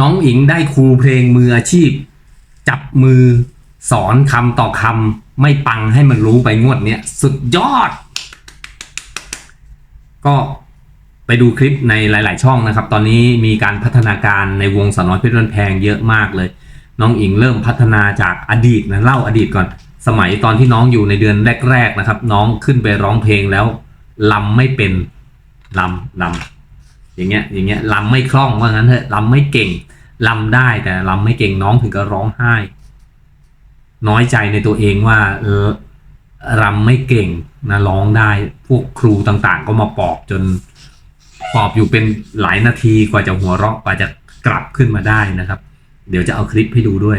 น้องอิงได้ครูเพลงมืออาชีพ จับมือสอนคำต่อคำไม่ปังให้มันรู้ไปงวดเนี้ยสุดยอด ก็ไปดูคลิปในหลาย ๆ ช่องนะครับ ตอนนี้มีการพัฒนาการในวงสนอยเพชรบ้านแพงเยอะมากเลย น้องอิงเริ่มพัฒนาจากอดีตนะเล่าอดีตก่อน สมัยตอนที่น้องอยู่ในเดือนแรก ๆ นะครับ น้องขึ้นไปร้องเพลงแล้วลำไม่เป็นลำลำ อย่างเงี้ยอย่างเงี้ยลำไม่คล่องว่างั้นเถอะลำไม่เก่งลำได้แต่ลำไม่เก่งน้องถึงก็ร้องไห้ น้อยใจในตัวเองว่าเออรำไม่เก่งนะร้องได้พวกครูต่างๆ ก็มาปอบจนปอบอยู่เป็นหลายนาทีกว่าจะหัวเราะกว่าจะกลับขึ้นมาได้นะครับ เดี๋ยวจะเอาคลิปให้ดูด้วย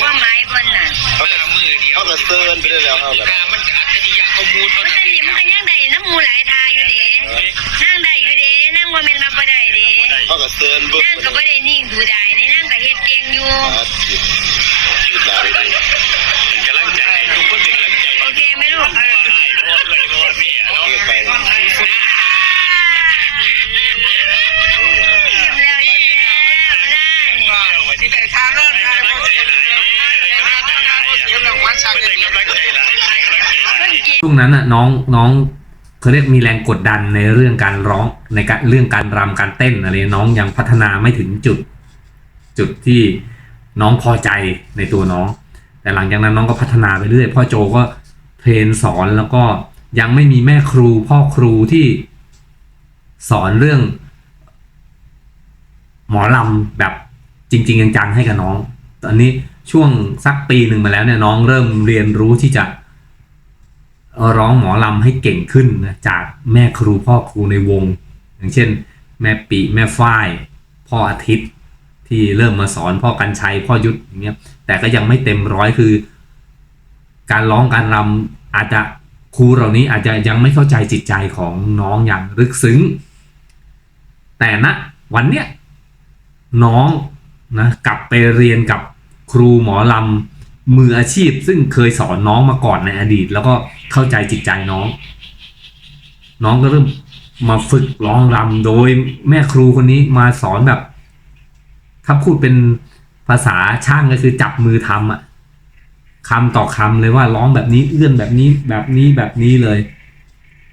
ความหมายคนน่ะเขาก็มือเดียวเขาก็เซิร์นไปได้แล้วครับมันจะอัจฉริยะข้อมูลเพราะแต่นี่มันก็ยังได้น้ำหมูหลายทาอยู่เด้นั่งได้อยู่เด้นั่งบ่แม่นมาบ่ได้เด้เขาก็เซิร์นเบิ้งนั่งก็บ่ได้นิ่งดูได้เด้นั่งก็เฮ็ดเก่งอยู่ครับคิดคิดหลายเลยกำลังใจทุกคนเป็นกำลังใจ โอเคไหมลูก ว่าให้พ่อเลยพ่อแม่เนาะ เกิดไป ยิ้มแล้วยิ้มแล้วนั่น ที่ได้ทางนั้นกำลังใจหลายกำลังใจหลายกำลังใจหลายกำลังใจหลาย ช่ วงนั้นน่ะน้องน้องเขาเรียกมีแรงกดดันในเรื่องการร้องในการเรื่องการรำการเต้นอะไรน้องยังพัฒนาไม่ถึงจุด จุดที่น้องพอใจในตัวน้อง แต่หลังจากนั้นน้องก็พัฒนาไปเรื่อยพ่อโจก็เทรนสอนแล้วก็ยังไม่มีแม่ครูพ่อครูที่สอนเรื่อง หมอลำแบบจริง ๆ จังๆให้กับน้อง ตอนนี้ช่วงสักปีหนึ่งมาแล้วเนี่ยน้องเริ่มเรียนรู้ที่จะ ร้องหมอลำให้เก่งขึ้นนะจากแม่ครูพ่อครูในวง อย่างเช่น แม่ปีแม่ฝ้ายพ่ออาทิตย์ ที่เริ่มมาสอนพ่อกันชัยพ่อยุทธอย่างเงี้ยแต่ก็ยังไม่เต็มร้อยคือ การร้องการรำอาจจะครูเหล่านี้อาจจะยังไม่เข้าใจจิตใจของน้องอย่างลึกซึ้ง แต่ณวันเนี้ยน้องนะกลับไปเรียนกับครูหมอลำ มืออาชีพ ซึ่งเคยสอนน้องมาก่อนในอดีต แล้วก็เข้าใจจิตใจน้อง น้องก็เริ่มมาฝึกร้องรำโดยแม่ครูคนนี้มาสอนแบบ ถ้าพูดเป็นภาษาช่างก็คือจับมือทำอะคำต่อคำเลยว่าร้องแบบนี้เอื้อนแบบนี้แบบนี้แบบนี้เลย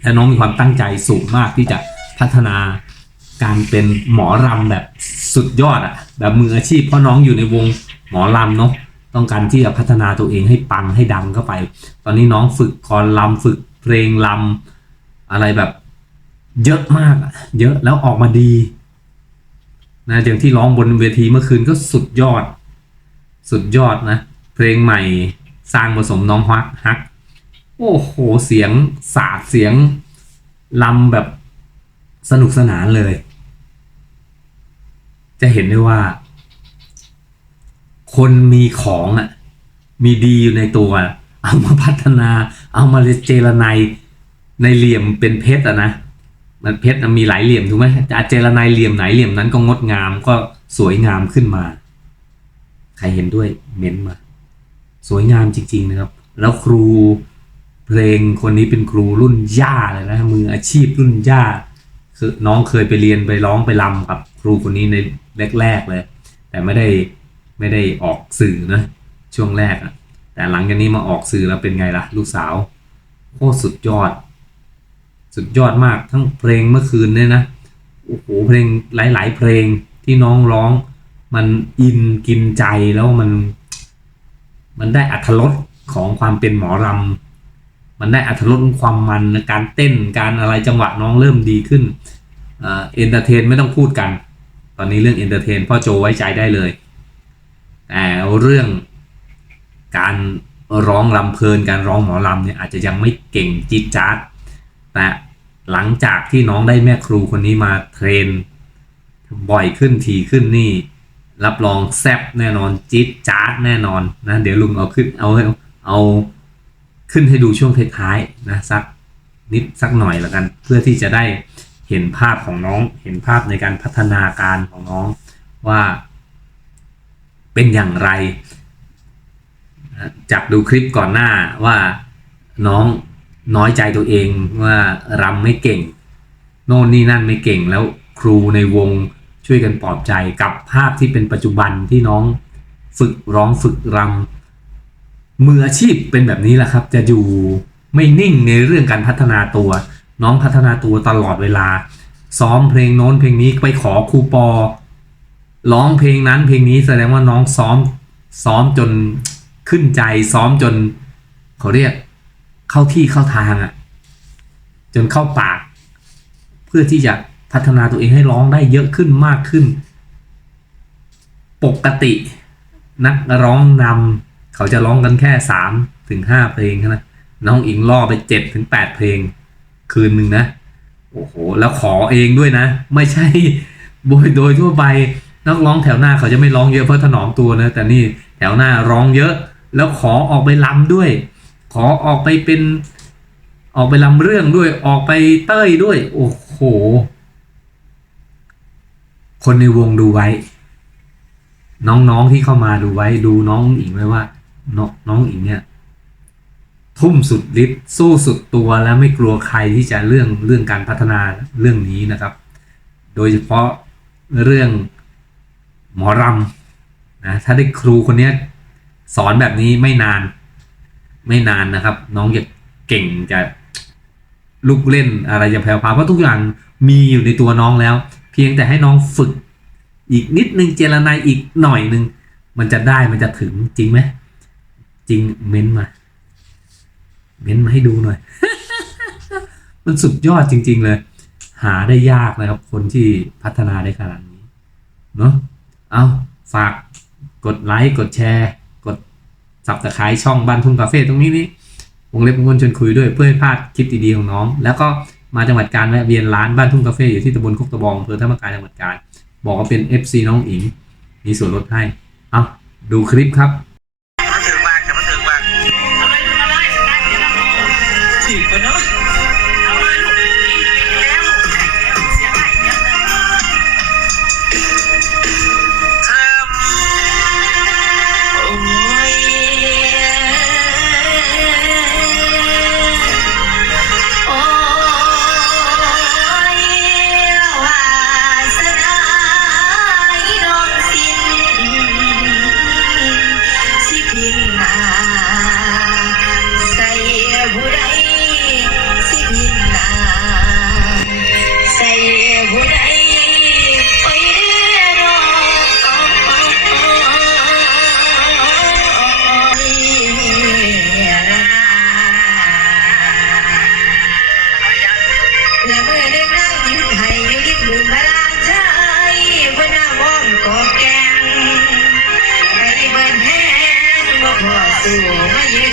และน้องมีความตั้งใจสูงมากที่จะพัฒนาการเป็นหมอรำแบบสุดยอดอะแบบมืออาชีพเพราะน้องอยู่ในวงหมอรำเนาะ ต้องการที่จะพัฒนาตัวเองให้ปังให้ดังเข้าไป ตอนนี้น้องฝึกกรลำฝึกเพลงลำอะไรแบบ เยอะมากเยอะแล้วออกมาดีนะอย่างที่ร้องบนเวทีเมื่อคืนก็สุดยอด สุดยอดนะ เพลงใหม่สร้างผสมน้องฮักฮัก โอ้โหเสียงสาดเสียงลำแบบสนุกสนานเลย จะเห็นได้ว่า คนมีของอะ มีดีอยู่ในตัว เอามาพัฒนา เอามาเจรไนายในเหลี่ยมเป็นเพชรอะนะมันเพชรมีหลายเหลี่ยมถูกไหมอาเจรนายเหลี่ยมไหนเหลี่ยมนั้นก็งดงามก็สวยงามขึ้นมา ใครเห็นด้วยเม้นมา สวยงามจริง ๆนะครับ แล้วครูเพลงคนนี้เป็นครูรุ่นย่าเลยนะมืออาชีพรุ่นย่าคือน้องเคยไปเรียนไปร้องไปรำกับครูคนนี้ในแรกๆเลย แต่ไม่ได้ ไม่ได้ออกสื่อนะช่วงแรกอะแต่หลังจากนี้มาออกสื่อแล้วเป็นไงล่ะ ลูกสาวโคตรสุดยอด สุดยอดมากทั้งเพลงเมื่อคืนเนี่ยนะโอ้โหเพลงหลาย ๆ เพลงที่น้องร้อง มันอินกินใจแล้วมัน มันได้อัธรสของความเป็นหมอรำมันได้อัธรสความมันการเต้นการอะไรจังหวะน้องเริ่มดีขึ้นเอ็นเตอร์เทนไม่ต้องพูดกัน ตอนนี้เรื่องเอนเตอร์เทนพ่อโจไว้ใจได้เลย เรื่องการร้องรำเพลินการร้องหมอลำเนี่ยอาจจะยังไม่เก่งจิตจ๊าดแต่หลังจากที่น้องได้แม่ครูคนนี้มาเทรน บ่อยขึ้นทีขึ้นนี่ รับรองแซบแน่นอนจี๊ดจ๊าดแน่นอนนะเดี๋ยวลุงเอาขึ้นเอาเอาเอาขึ้นให้ดูช่วงท้ายๆนะสักนิดสักหน่อยแล้วกัน เพื่อที่จะได้เห็นภาพของน้องเห็นภาพในการพัฒนาการของน้องว่า เป็นอย่างไร จากดูคลิปก่อนหน้าว่าน้องน้อยใจตัวเองว่ารำไม่เก่ง โน่นนี่นั่นไม่เก่งแล้วครูในวงช่วยกันปลอบใจกับภาพที่เป็นปัจจุบันที่น้องฝึกร้องฝึกรำมืออาชีพเป็นแบบนี้แหละครับ จะอยู่ไม่นิ่งในเรื่องการพัฒนาตัว น้องพัฒนาตัวตลอดเวลา ซ้อมเพลงโน้นเพลงนี้ไปขอครูปอ ร้องเพลงนั้นเพลงนี้แสดงว่าน้องซ้อมซ้อมจนขึ้นใจซ้อมจนเขาเรียกเข้าที่เข้าทางอะ่ะ จนเข้าปาก เพื่อที่จะพัฒนาตัวเองให้ร้องได้เยอะขึ้นมากขึ้น ปกตินักร้องนำเขาจะร้องกันแค่สามถึงห้าเพลงนะน้องอิงล่อไปเจ็ดถึงแปดเพลง คืนหนึ่งนะ โอ้โห แล้วขอเองด้วยนะ ไม่ใช่โดยโดยทั่วไป นักร้องแถวหน้าเขาจะไม่ร้องเยอะเพื่อถนอมตัวนะแต่นี่แถวหน้าร้องเยอะ แล้วขอออกไปลำด้วย ขอออกไปเป็น ออกไปลำเรื่องด้วยออกไปเต้ยด้วย โอ้โห คนในวงดูไว้ น้องๆที่เข้ามาดูไว้ดูน้องอิงไว้ว่าน้องน้องอิงเนี่ยทุ่มสุดฤทธิ์สู้สุดตัวและไม่กลัวใครที่จะเรื่องเรื่องการพัฒนาเรื่องนี้นะครับ โดยเฉพาะเรื่อง หมอรำนะถ้าได้ครูคนนี้สอนแบบนี้ไม่นาน ไม่นานนะครับ น้องจะเก่งจะลุกเล่นอะไรจะแผ่วพาเพราะทุกอย่างมีอยู่ในตัวน้องแล้ว เพียงแต่ให้น้องฝึก อีกนิดนึงเจรนายอีกหน่อยนึง มันจะได้มันจะถึงจริงไหมจริงเม้นมา เม้นมาให้ดูหน่อย มันสุดยอดจริง ๆ เลย หาได้ยากนะครับ คนที่พัฒนาได้ขนาดนี้ เนาะ เอาฝากกดไลค์กดแชร์ กดสับตะไคร้ช่องบ้านทุ่งคาเฟ่ตรงนี้นี่วงเล็บวงกลมชวนคุยด้วยเพื่อให้พลาดคลิปดีๆของน้อง แล้วก็มาจังหวัดการแวะเวียนร้านบ้านทุ่งคาเฟ่อยู่ที่ตำบลโคกตะบองอำเภอธรรมกายจังหวัดกาญบอกว่าเป็น FC น้องอิงมีส่วนลดให้เอาดูคลิปครับ พอสู่มายื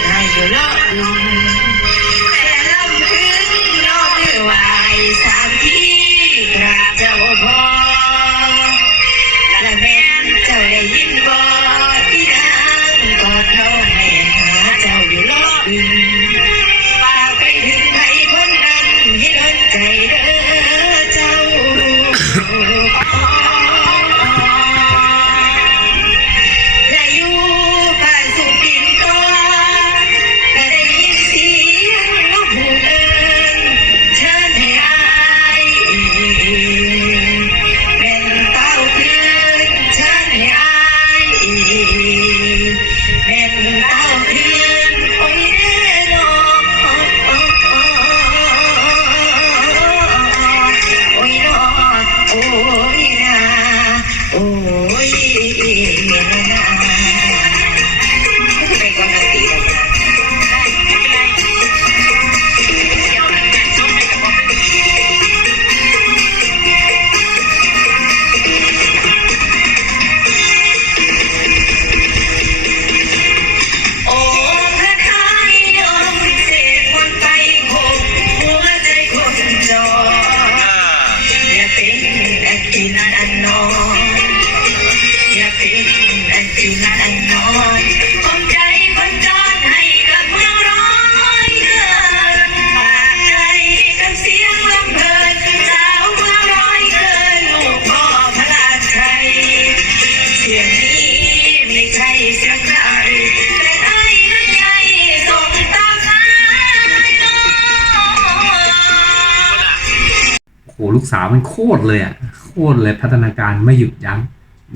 ลูกสาวมันโคตรเลยอะโคตรเลยพัฒนาการไม่หยุดยั้ง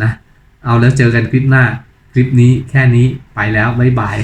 นะ เอาแล้วเจอกันคลิปหน้า คลิปนี้แค่นี้ไปแล้ว บ๊ายบาย